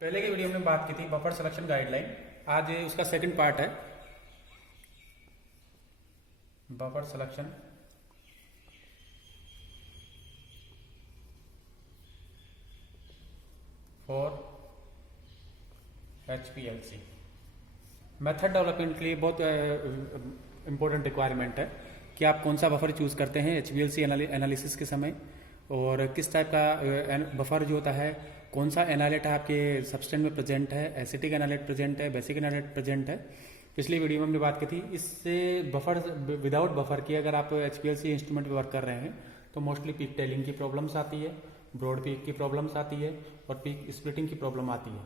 पहले की वीडियो में बात की थी बफर सिलेक्शन गाइडलाइन। आज उसका सेकंड पार्ट है buffer selection for HPLC। Method development के लिए बहुत इम्पोर्टेंट रिक्वायरमेंट है कि आप कौन सा बफर चूज़ करते हैं HPLC एनालिसिस के समय, और किस टाइप का बफर जो होता है, कौन सा एनालिट आपके सबस्टेंस में प्रेजेंट है, एसिटिक एनालिट प्रेजेंट है, बेसिक एनालिट प्रेजेंट है। पिछली वीडियो में हमने बात की थी। इससे बफर विदाउट बफर की अगर आप HPLC इंस्ट्रूमेंट पे वर्क कर रहे हैं तो मोस्टली पीक टेलिंग की प्रॉब्लम्स आती है, ब्रॉड पीक की प्रॉब्लम्स आती है और पीक स्प्लिटिंग की प्रॉब्लम आती है।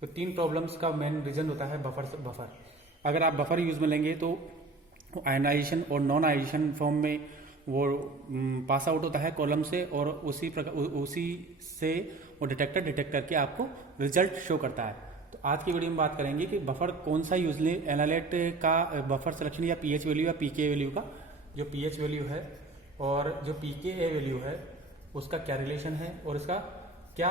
तो तीन प्रॉब्लम्स का मेन रीजन होता है बफर। अगर आप बफर यूज में लेंगे तो आयनाइजेशन और नॉन आयनाइजेशन फॉर्म में वो पास आउट होता है कॉलम से, और उसी से वो डिटेक्टर डिटेक्ट करके आपको रिजल्ट शो करता है। तो आज की वीडियो में बात करेंगे कि बफर कौन सा यूज ले, एनालिट का बफर सिलेक्शन या पीएच वैल्यू या पीके वैल्यू का। जो पीएच वैल्यू है और जो पीके वैल्यू है उसका क्या रिलेशन है और इसका क्या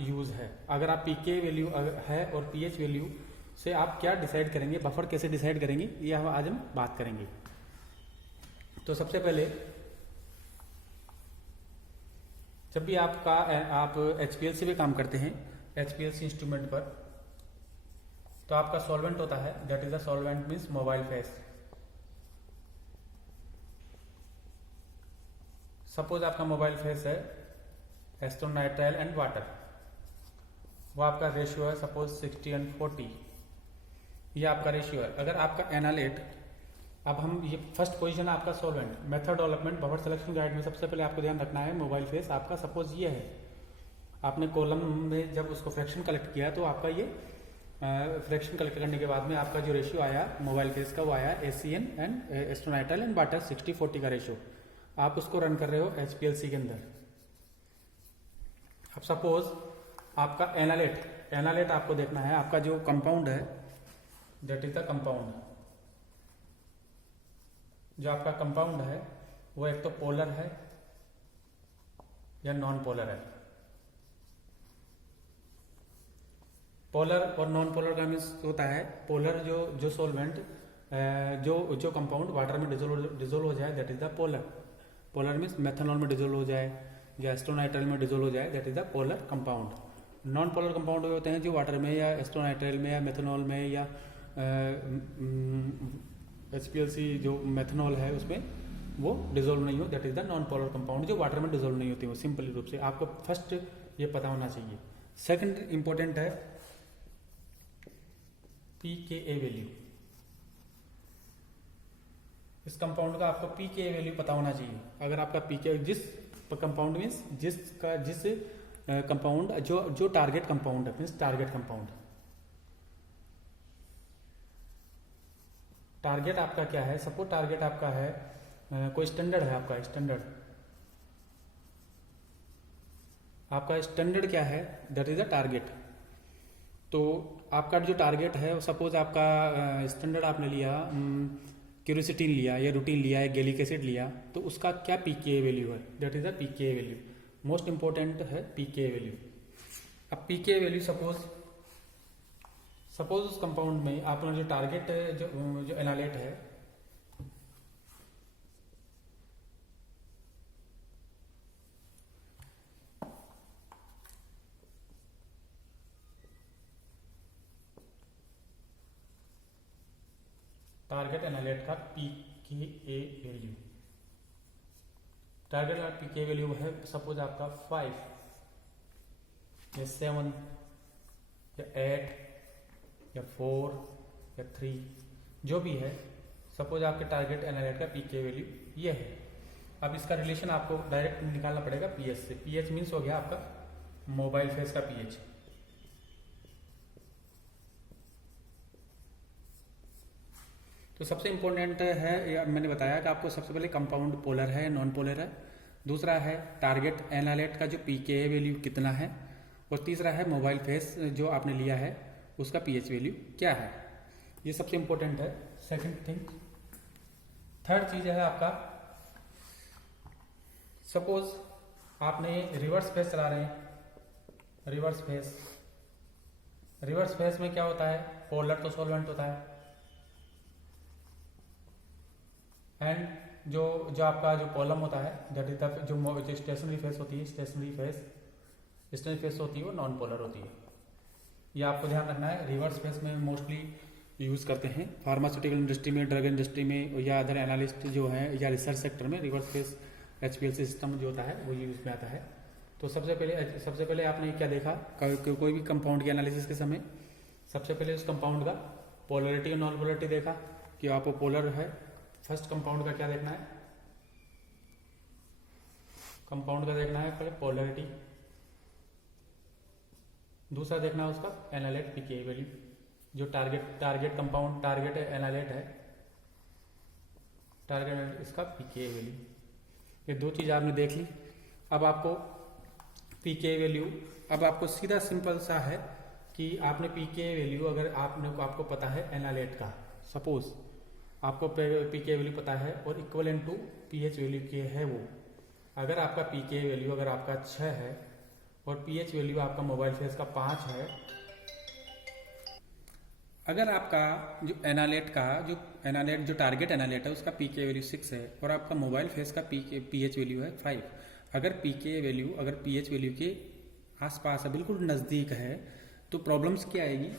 यूज है। अगर आप पीके वैल्यू है और पीएच वैल्यू से आप क्या डिसाइड करेंगे, बफर कैसे डिसाइड करेंगे, ये आज हम बात करेंगे। तो सबसे पहले जब भी आप HPLC पे काम करते हैं, HPLC इंस्ट्रूमेंट पर, तो आपका सॉल्वेंट होता है, that is the solvent means mobile face. Suppose आपका मोबाइल फेस है एस्टोनाइट्राइल एंड वाटर, वो आपका रेशियो है सपोज 60:40, ये आपका रेशियो है। अगर आपका एनालिट, अब हम ये फर्स्ट पोजीशन है आपका solvent. Method development buffer selection guide में सबसे पहले आपको ध्यान रखना है मोबाइल फेस आपका सपोज ये है। आपने कॉलम में जब उसको फ्रैक्शन कलेक्ट किया तो आपका ये फ्रैक्शन कलेक्ट करने के बाद में आपका जो रेशियो आया मोबाइल फेस का वो आया ACN एंड एस्टोनाइट्राइल एंड वाटर 60:40 का रेशियो। आप उसको रन कर रहे हो HPLC के अंदर। अब सपोज आपका एनालिट आपको देखना है, आपका जो कंपाउंड है दैट इज द कंपाउंड। जो आपका कंपाउंड है वो एक तो पोलर है या नॉन पोलर है। पोलर और नॉन पोलर का मीन्स होता है, पोलर जो सॉल्वेंट जो कंपाउंड वाटर में डिजोल्व हो जाए that is the polar. Polar means methanol में डिजोल्व हो जाए या एस्टोनाइट्राइल में डिजोल्व हो जाए that is the polar compound. Non polar compound होते हैं जो वाटर में या एस्टोनाइट्राइल में या मेथनॉल में या HPLC जो मेथनॉल है उसमें वो डिजोल्व नहीं हो, that is the non polar compound. जो वाटर में डिजोल्व नहीं होती वो, सिंपल रूप से आपको फर्स्ट ये पता होना चाहिए। सेकंड इंपॉर्टेंट है pKa वैल्यू। इस कंपाउंड का आपको pKa वैल्यू पता होना चाहिए। अगर आपका pKa जिस कंपाउंड मीन्स जिस कंपाउंड जो टारगेट कंपाउंड है, मीन्स टारगेट कंपाउंड। टारगेट आपका क्या है, सपोज टारगेट आपका है कोई स्टैंडर्ड है, आपका स्टैंडर्ड क्या है, दैट इज द टारगेट। तो आपका जो टारगेट है, सपोज आपका स्टैंडर्ड आपने लिया क्यूरिसिटीन लिया या रूटीन लिया या गैलिक एसिड लिया, तो उसका क्या pKa वैल्यू है, that is the pKa value. Most important है pKa वैल्यू। अब pKa वैल्यू सपोज उस कंपाउंड में आपने जो टारगेट जो एनालिट है टारगेट एनालिट का pKa वैल्यू, टारगेट का pKa वैल्यू है सपोज आपका 5 या 7 या 8 या 4 या 3 जो भी है। सपोज आपके टारगेट एनालिट का pKa वैल्यू ये है। अब इसका रिलेशन आपको डायरेक्ट निकालना पड़ेगा pH से। pH मीन्स हो गया आपका मोबाइल फेस का pH। तो सबसे इंपॉर्टेंट है, मैंने बताया कि आपको सबसे पहले कंपाउंड पोलर है नॉन पोलर है, दूसरा है टारगेट एनालिट का जो pKa वैल्यू कितना है, और तीसरा है मोबाइल फेस जो आपने लिया है उसका pH वैल्यू क्या है। ये सबसे इंपॉर्टेंट है। सेकंड थिंग, थर्ड चीज है आपका, सपोज आपने रिवर्स फेस चला रहे हैं, रिवर्स फेस रिवर्स फेस में क्या होता है, पोलर तो सॉल्वेंट होता है, एंड जो जो आपका जो कॉलम होता है दैट इज द जो स्टेशनरी फेस होती है, स्टेशनरी फेस होती है वो नॉन पोलर होती है। ये आपको ध्यान रखना है। रिवर्स फेस में मोस्टली यूज़ करते हैं फार्मास्यूटिकल इंडस्ट्री में, ड्रग इंडस्ट्री में, या अदर एनालिस्ट जो है या रिसर्च सेक्टर में रिवर्स फेस HPLC सिस्टम जो होता है वो यूज में आता है। तो सबसे पहले आपने क्या देखा, कोई भी कंपाउंड के एनालिसिस के समय सबसे पहले उस कंपाउंड का पोलरिटी और नॉन पोलरिटी देखा कि आपको पोलर है। फर्स्ट कंपाउंड का क्या देखना है, कंपाउंड का देखना है पहले पोलरिटी, दूसरा देखना है उसका एनालाइट पीके वैल्यू, जो टारगेट कंपाउंड टारगेट एनालाइट है, टारगेट इसका पीके वैल्यू। ये दो चीज आपने देख ली। अब आपको पीके वैल्यू, अब आपको सीधा सिंपल सा है कि आपने पीके वैल्यू अगर आपको पता है एनालाइट का, सपोज आपको पीके वैल्यू पता है और इक्वलेंट टू पीएच वैल्यू के है वो, अगर आपका पीके वैल्यू अगर आपका 6 है और पीएच वैल्यू आपका मोबाइल फेस का 5 है, अगर आपका जो एनालाइट जो टारगेट एनालाइट है उसका पीके वैल्यू 6 है और आपका मोबाइल फेस का पीएच वैल्यू है 5, अगर पीके वैल्यू अगर पीएच वैल्यू के आसपास है, बिल्कुल नजदीक है, तो प्रॉब्लम्स क्या आएगी,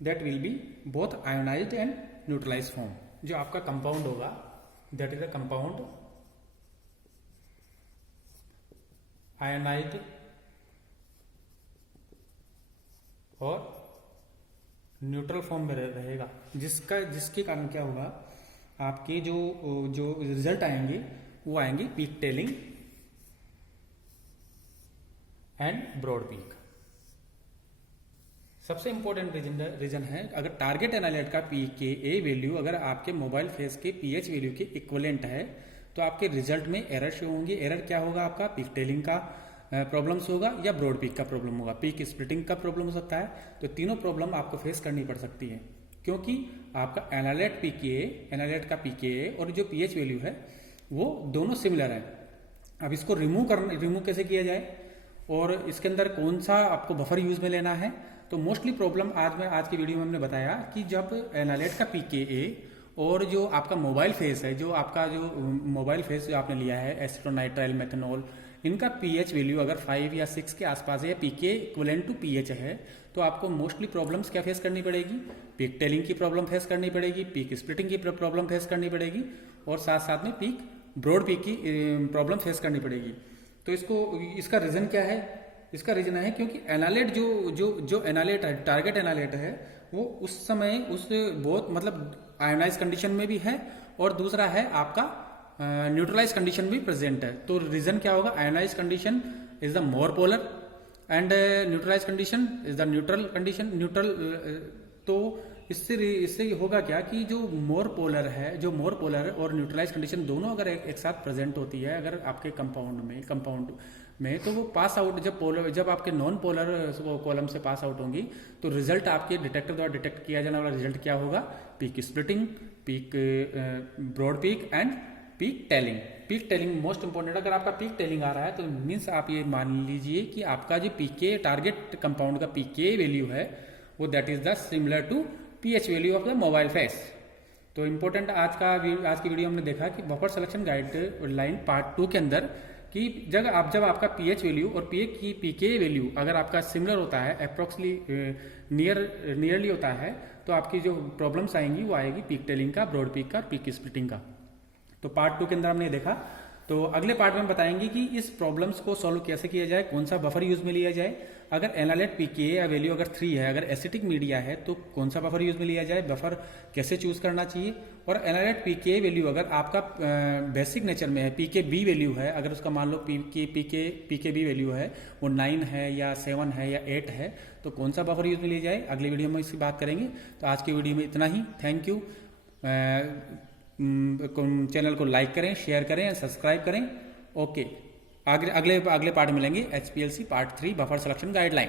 that will be both ionized and neutralize form. जो आपका कंपाउंड होगा that is a compound ionized और न्यूट्रल फॉर्म में रहेगा, जिसके कारण क्या होगा, आपके जो रिजल्ट आएंगे वो आएंगे peak tailing and broad peak. सबसे इंपॉर्टेंट रीजन है, अगर टारगेट एनालाइट का पीके वैल्यू अगर आपके मोबाइल फेस के पीएच वैल्यू के इक्विवेलेंट है तो आपके रिजल्ट में एरर शो होंगे। एरर क्या होगा, आपका पीक टेलिंग का प्रॉब्लम्स होगा या ब्रॉड पीक का प्रॉब्लम होगा, पीक स्प्लिटिंग का प्रॉब्लम हो सकता है। तो तीनों प्रॉब्लम आपको फेस करनी पड़ सकती है, क्योंकि आपका एनालाइट का पीके और जो पीएच वैल्यू है वो दोनों सिमिलर है। अब इसको रिमूव कैसे किया जाए और इसके अंदर कौन सा आपको बफर यूज में लेना है, तो मोस्टली प्रॉब्लम आज की वीडियो में हमने बताया कि जब एनालाइट का पीके और जो आपका मोबाइल फेस है, जो आपका जो मोबाइल फेस जो आपने लिया है एसिटोनाइट्राइल मेथनॉल, इनका पीएच वैल्यू अगर 5 या 6 के आसपास है या पीके इक्विवेलेंट टू पीएच है, तो आपको मोस्टली प्रॉब्लम्स क्या फेस करनी पड़ेगी, पीक टेलिंग की प्रॉब्लम फेस करनी पड़ेगी, पीक स्प्लिटिंग की प्रॉब्लम फेस करनी पड़ेगी और साथ साथ में ब्रॉड पीक की प्रॉब्लम फेस करनी पड़ेगी। तो इसका रीजन क्या है, इसका रीजन है क्योंकि एनालाइट जो एनालाइट है, टारगेट एनालाइट है, वो उस समय बहुत मतलब आयोनाइज कंडीशन में भी है और दूसरा है आपका न्यूट्रलाइज कंडीशन भी प्रेजेंट है। तो रीजन क्या होगा, ionize condition is the more polar and neutralize condition is the neutral condition. तो इससे होगा क्या कि जो मोर पोलर और न्यूट्रलाइज कंडीशन दोनों अगर एक साथ प्रेजेंट होती है अगर आपके कंपाउंड में तो वो पास आउट जब आपके नॉन पोलर कॉलम से पास आउट होंगी तो रिजल्ट आपके डिटेक्टर द्वारा डिटेक्ट किया जाने वाला रिजल्ट क्या होगा, peak splitting, peak broad peak and peak tailing most important. अगर आपका पीक टेलिंग आ रहा है तो मीन्स आप ये मान लीजिए कि आपका जो पीके टारगेट कंपाउंड का पीके वैल्यू है वो that is the similar to pH value of the mobile phase. तो इंपॉर्टेंट आज की वीडियो हमने देखा कि बफर सिलेक्शन गाइडलाइन पार्ट 2 के अंदर कि जब आपका पीएच वैल्यू और पीके वैल्यू अगर आपका सिमिलर होता है, अप्रोक्सली नियरली होता है, तो आपकी जो प्रॉब्लम्स आएंगी वो आएगी पीक टेलिंग का, ब्रॉड पीक का, पीक स्प्लिटिंग का। तो पार्ट 2 के अंदर हमने देखा। तो अगले पार्ट में बताएंगे कि इस प्रॉब्लम्स को सॉल्व कैसे किया जाए, कौन सा बफर यूज में लिया जाए, अगर एनालाइट पीके या वैल्यू अगर 3 है, अगर एसिटिक मीडिया है तो कौन सा बफर यूज में लिया जाए, बफर कैसे चूज करना चाहिए, और एनालाइट पीके वैल्यू अगर आपका बेसिक नेचर में है, पीके बी वैल्यू है, अगर उसका मान लो पीके बी वैल्यू है वो 9 है या 7 है या 8 है, तो कौन सा बफर यूज में लिया जाए, अगली वीडियो में इसकी बात करेंगे। तो आज की वीडियो में इतना ही। Thank you. चैनल को लाइक करें, शेयर करें, सब्सक्राइब करें। ओके, अगले पार्ट मिलेंगे HPLC part 3 buffer selection guideline.